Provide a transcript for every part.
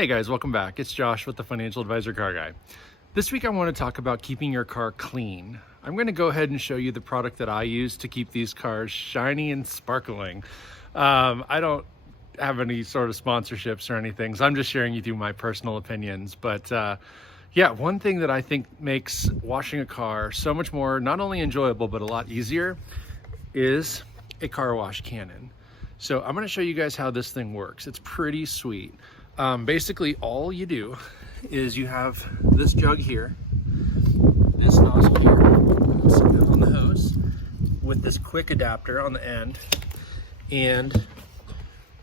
Hey guys, welcome back. It's Josh with the Financial Advisor Car Guy. This week I want to talk about keeping your car clean. I'm going to go ahead and show you the product that I use to keep these cars shiny and sparkling. I don't have any sort of sponsorships or anything, so I'm just sharing with you my personal opinions. But yeah, one thing that I think makes washing a car so much more, not only enjoyable, but a lot easier is a car wash cannon. So I'm going to show you guys how this thing works. It's pretty sweet. Basically all you do is you have this jug here, this nozzle here on the hose with this quick adapter on the end, and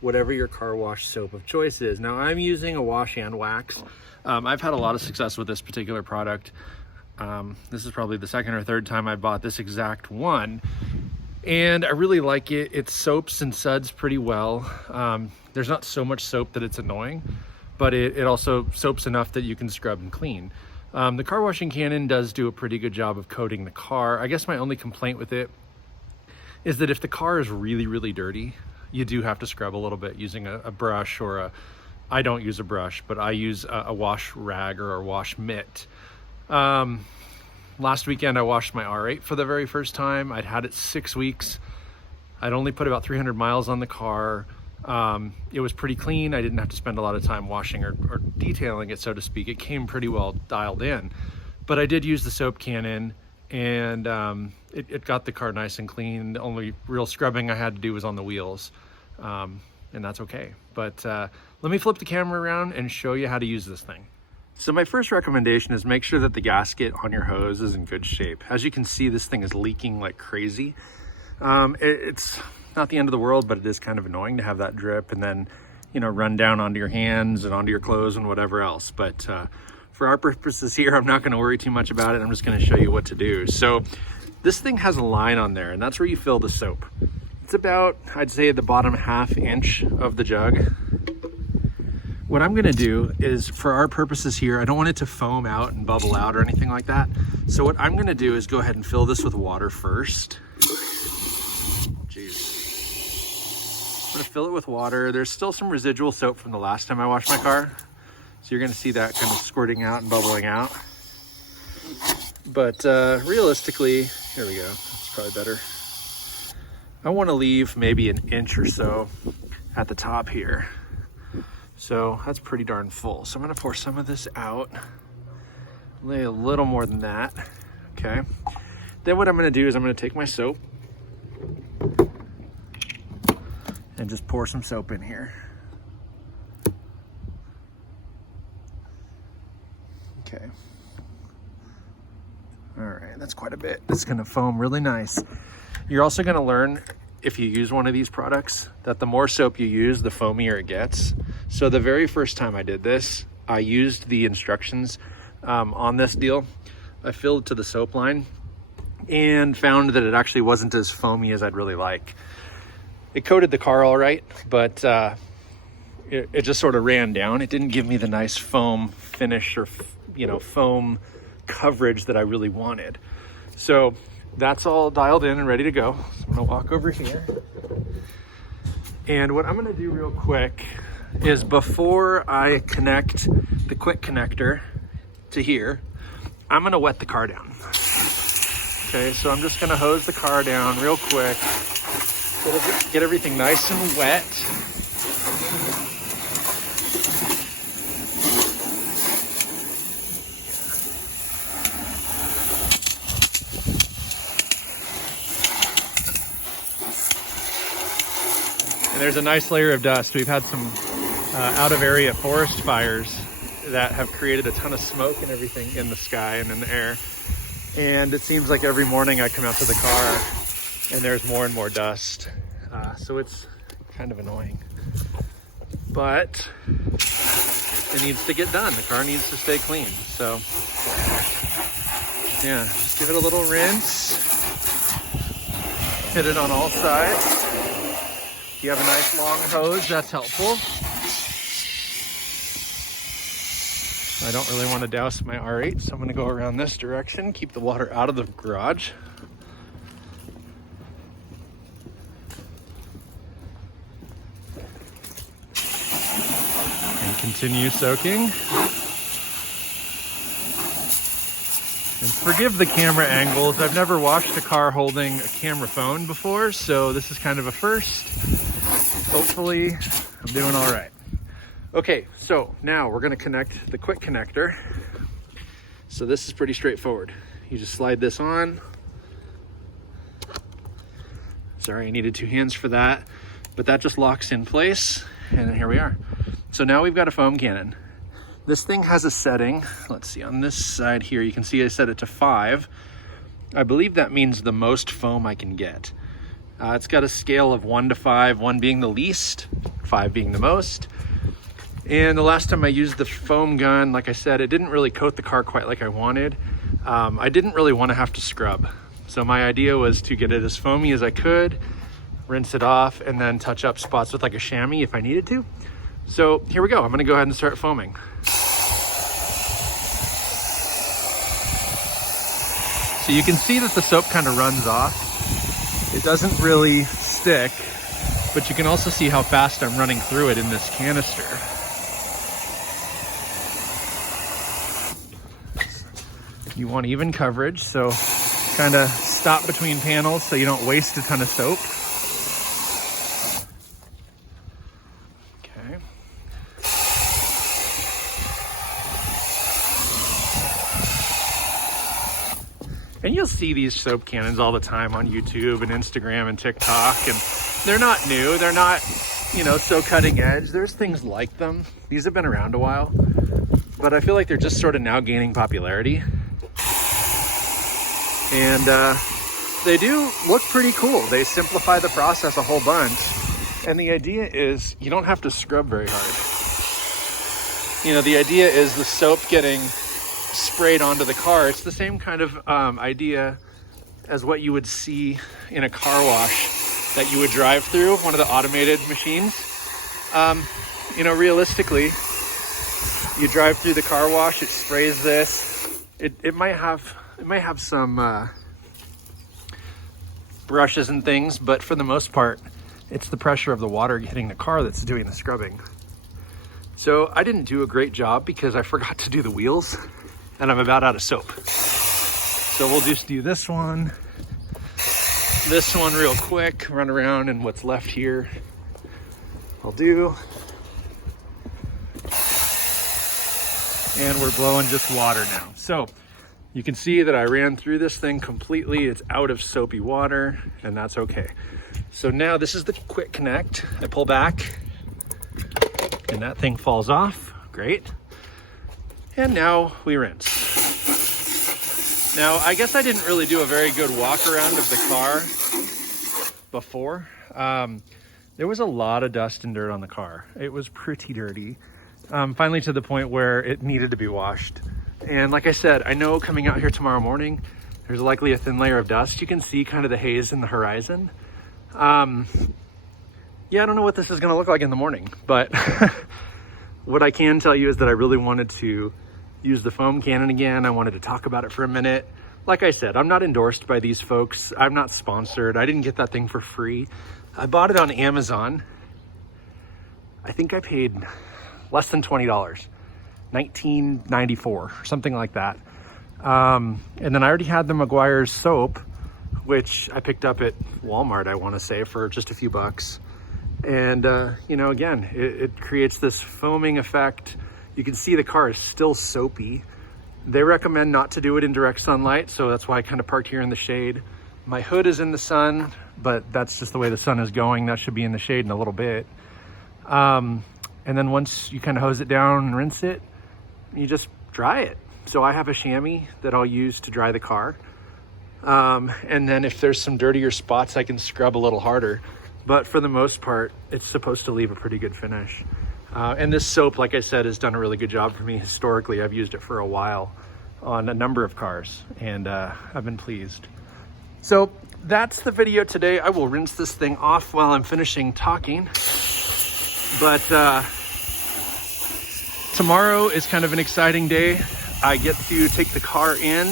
whatever your car wash soap of choice is. Now I'm using a wash and wax. I've had a lot of success with this particular product. This is probably the second or third time I bought this exact one, and I really like it. It soaps and suds pretty well. There's not so much soap that it's annoying, but it also soaps enough that you can scrub and clean. The car washing cannon does do a pretty good job of coating the car. I guess my only complaint with it is that if the car is really, really dirty, you do have to scrub a little bit using a brush or I don't use a brush, but I use a wash rag or a wash mitt. Last weekend I washed my R8 for the very first time. I'd had it 6 weeks. I'd only put about 300 miles on the car. It was pretty clean. I didn't have to spend a lot of time washing or detailing it, so to speak. It came pretty well dialed in, but I did use the soap cannon, and it got the car nice and clean. The only real scrubbing I had to do was on the wheels, and that's okay. But let me flip the camera around and show you how to use this thing. So my first recommendation is make sure that the gasket on your hose is in good shape. As you can see, this thing is leaking like crazy. It's not the end of the world, but it is kind of annoying to have that drip and then, you know, run down onto your hands and onto your clothes and whatever else. But for our purposes here, I'm not going to worry too much about it. I'm just going to show you what to do. So this thing has a line on there, and that's where you fill the soap. It's about, I'd say, the bottom ½ inch of the jug. What I'm going to do is, for our purposes here, I don't want it to foam out and bubble out or anything like that. So what I'm going to do is go ahead and fill this with water first. I'm gonna fill it with water. There's still some residual soap from the last time I washed my car, so you're gonna see that kind of squirting out and bubbling out. But realistically, here we go, that's probably better. I want to leave maybe an inch or so at the top here, so that's pretty darn full. So I'm gonna pour some of this out, lay a little more than that. Okay, then what I'm gonna do is I'm gonna take my soap and just pour some soap in here. Okay. All right, that's quite a bit. It's gonna foam really nice. You're also gonna learn, if you use one of these products, that the more soap you use, the foamier it gets. So the very first time I did this, I used the instructions on this deal. I filled it to the soap line and found that it actually wasn't as foamy as I'd really like. It coated the car all right, but it just sort of ran down. It didn't give me the nice foam finish or, foam coverage that I really wanted. So that's all dialed in and ready to go. So I'm gonna walk over here. And what I'm gonna do real quick is, before I connect the quick connector to here, I'm gonna wet the car down. Okay, so I'm just gonna hose the car down real quick. Get everything nice and wet. And there's a nice layer of dust. We've had some out of area forest fires that have created a ton of smoke and everything in the sky and in the air. And it seems like every morning I come out to the car and there's more and more dust. So it's kind of annoying, but it needs to get done. The car needs to stay clean. So yeah, just give it a little rinse. Hit it on all sides. If you have a nice long hose, that's helpful. I don't really want to douse my R8, so I'm going to go around this direction, keep the water out of the garage. continue soaking. And forgive the camera angles. I've never washed a car holding a camera phone before, so this is kind of a first. Hopefully, I'm doing all right. Okay, so now we're gonna connect the quick connector. So this is pretty straightforward. You just slide this on. Sorry, I needed 2 hands for that, but that just locks in place, and here we are. So now we've got a foam cannon. This thing has a setting. Let's see, on this side here, you can see I set it to 5. I believe that means the most foam I can get. It's got a scale of 1 to 5, 1 being the least, 5 being the most. And the last time I used the foam gun, like I said, it didn't really coat the car quite like I wanted. I didn't really want to have to scrub. So my idea was to get it as foamy as I could, rinse it off, and then touch up spots with like a chamois if I needed to. So here we go. I'm gonna go ahead and start foaming. So you can see that the soap kind of runs off. It doesn't really stick, but you can also see how fast I'm running through it in this canister. You want even coverage, so kind of stop between panels so you don't waste a ton of soap. Okay. And you'll see these soap cannons all the time on YouTube and Instagram and TikTok, and they're not new. They're not, you know, so cutting edge. There's things like them. These have been around a while, but I feel like they're just sort of now gaining popularity. And they do look pretty cool. They simplify the process a whole bunch. And the idea is you don't have to scrub very hard. You know, the idea is the soap getting sprayed onto the car. It's the same kind of idea as what you would see in a car wash that you would drive through, one of the automated machines. You know, realistically, you drive through the car wash, it sprays this. It might have some brushes and things, but for the most part, it's the pressure of the water hitting the car that's doing the scrubbing. So I didn't do a great job because I forgot to do the wheels, and I'm about out of soap. So we'll just do this one real quick, run around, and what's left here I'll do. And we're blowing just water now. So you can see that I ran through this thing completely. It's out of soapy water, and that's okay. So now this is the quick connect. I pull back and that thing falls off. Great. And now we rinse. Now, I guess I didn't really do a very good walk around of the car before. There was a lot of dust and dirt on the car. It was pretty dirty. Finally to the point where it needed to be washed. And like I said, I know coming out here tomorrow morning, there's likely a thin layer of dust. You can see kind of the haze in the horizon. Yeah, I don't know what this is gonna look like in the morning, but what I can tell you is that I really wanted to use the foam cannon again. I wanted to talk about it for a minute. Like I said, I'm not endorsed by these folks. I'm not sponsored. I didn't get that thing for free. I bought it on Amazon. I think I paid less than $20, $19.94, something like that. And then I already had the Meguiar's soap, which I picked up at Walmart, I want to say, for just a few bucks. And, you know, again, it creates this foaming effect. You can see the car is still soapy. They recommend not to do it in direct sunlight, so that's why I kind of parked here in the shade. My hood is in the sun, but that's just the way the sun is going. That should be in the shade in a little bit. And then once you kind of hose it down and rinse it, you just dry it. So I have a chamois that I'll use to dry the car. And then if there's some dirtier spots, I can scrub a little harder. But for the most part, it's supposed to leave a pretty good finish. And this soap, like I said, has done a really good job for me. Historically, I've used it for a while on a number of cars, and I've been pleased. So that's the video today. I will rinse this thing off while I'm finishing talking. But tomorrow is kind of an exciting day. I get to take the car in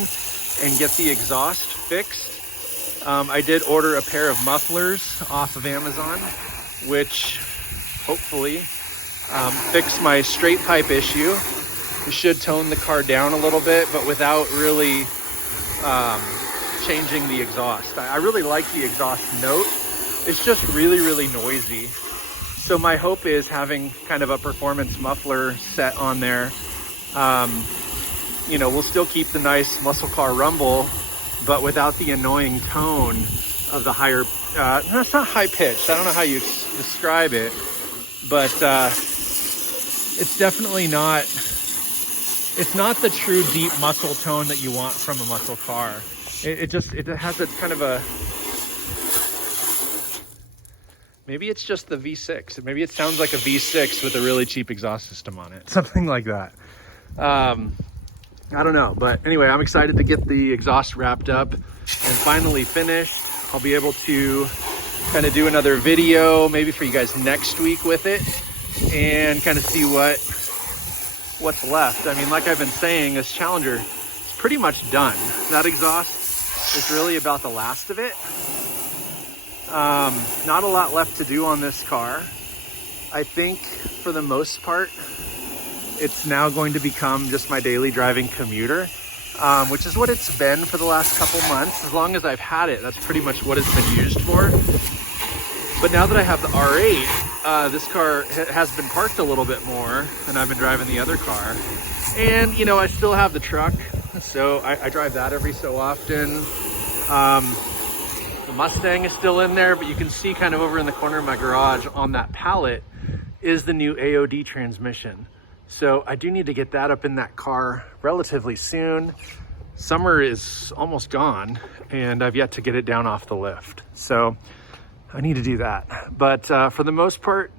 and get the exhaust fixed. I did order a pair of mufflers off of Amazon, which hopefully fix my straight pipe issue. It should tone the car down a little bit, but without really changing the exhaust. I really like the exhaust note. It's just really, really noisy. So my hope is having kind of a performance muffler set on there. You know, we'll still keep the nice muscle car rumble, but without the annoying tone of the higher, that's not high pitched. I don't know how you describe it, but it's definitely not, it's not the true deep muscle tone that you want from a muscle car. It has a kind of a, maybe it's just the V6. Maybe it sounds like a V6 with a really cheap exhaust system on it. Something like that. I don't know, but anyway, I'm excited to get the exhaust wrapped up and finally finished. I'll be able to kind of do another video maybe for you guys next week with it and kind of see what's left. I mean, like I've been saying, this Challenger is pretty much done. That exhaust is really about the last of it. Not a lot left to do on this car. I think for the most part, it's now going to become just my daily driving commuter, which is what it's been for the last couple months. As long as I've had it, that's pretty much what it's been used for. But now that I have the R8, this car has been parked a little bit more and I've been driving the other car. And, you know, I still have the truck, so I drive that every so often. The Mustang is still in there, but you can see kind of over in the corner of my garage on that pallet is the new AOD transmission. So I do need to get that up in that car relatively soon. Summer is almost gone and I've yet to get it down off the lift. So I need to do that. But for the most part,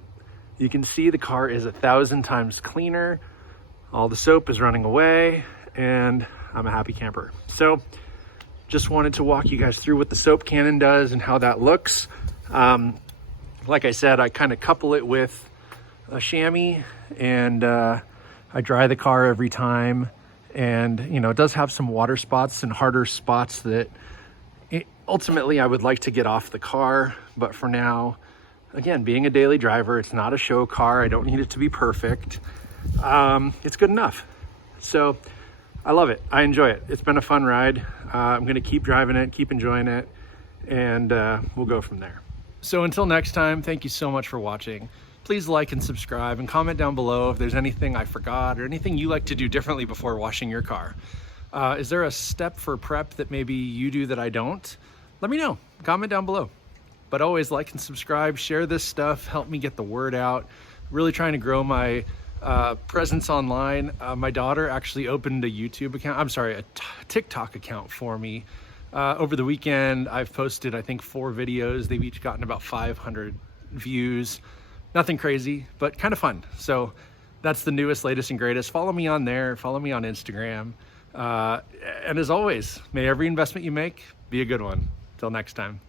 you can see the car is 1,000 times cleaner. All the soap is running away and I'm a happy camper. So just wanted to walk you guys through what the soap cannon does and how that looks. Like I said, I kind of couple it with a chamois and I dry the car every time, and you know, it does have some water spots and harder spots that ultimately I would like to get off the car, but for now, again, being a daily driver, it's not a show car. I don't need it to be perfect. It's good enough. So I love it. I enjoy it. It's been a fun ride. I'm going to keep driving it, keep enjoying it, and we'll go from there. So until next time, thank you so much for watching. Please like and subscribe and comment down below if there's anything I forgot or anything you like to do differently before washing your car. Is there a step for prep that maybe you do that I don't? Let me know. Comment down below. But always like and subscribe, share this stuff, help me get the word out. Really trying to grow my presence online. My daughter actually opened a YouTube account, a TikTok account for me. Over the weekend, I've posted, I think, 4 videos. They've each gotten about 500 views. Nothing crazy, but kind of fun. So that's the newest, latest, and greatest. Follow me on there. Follow me on Instagram. And as always, may every investment you make be a good one. Till next time.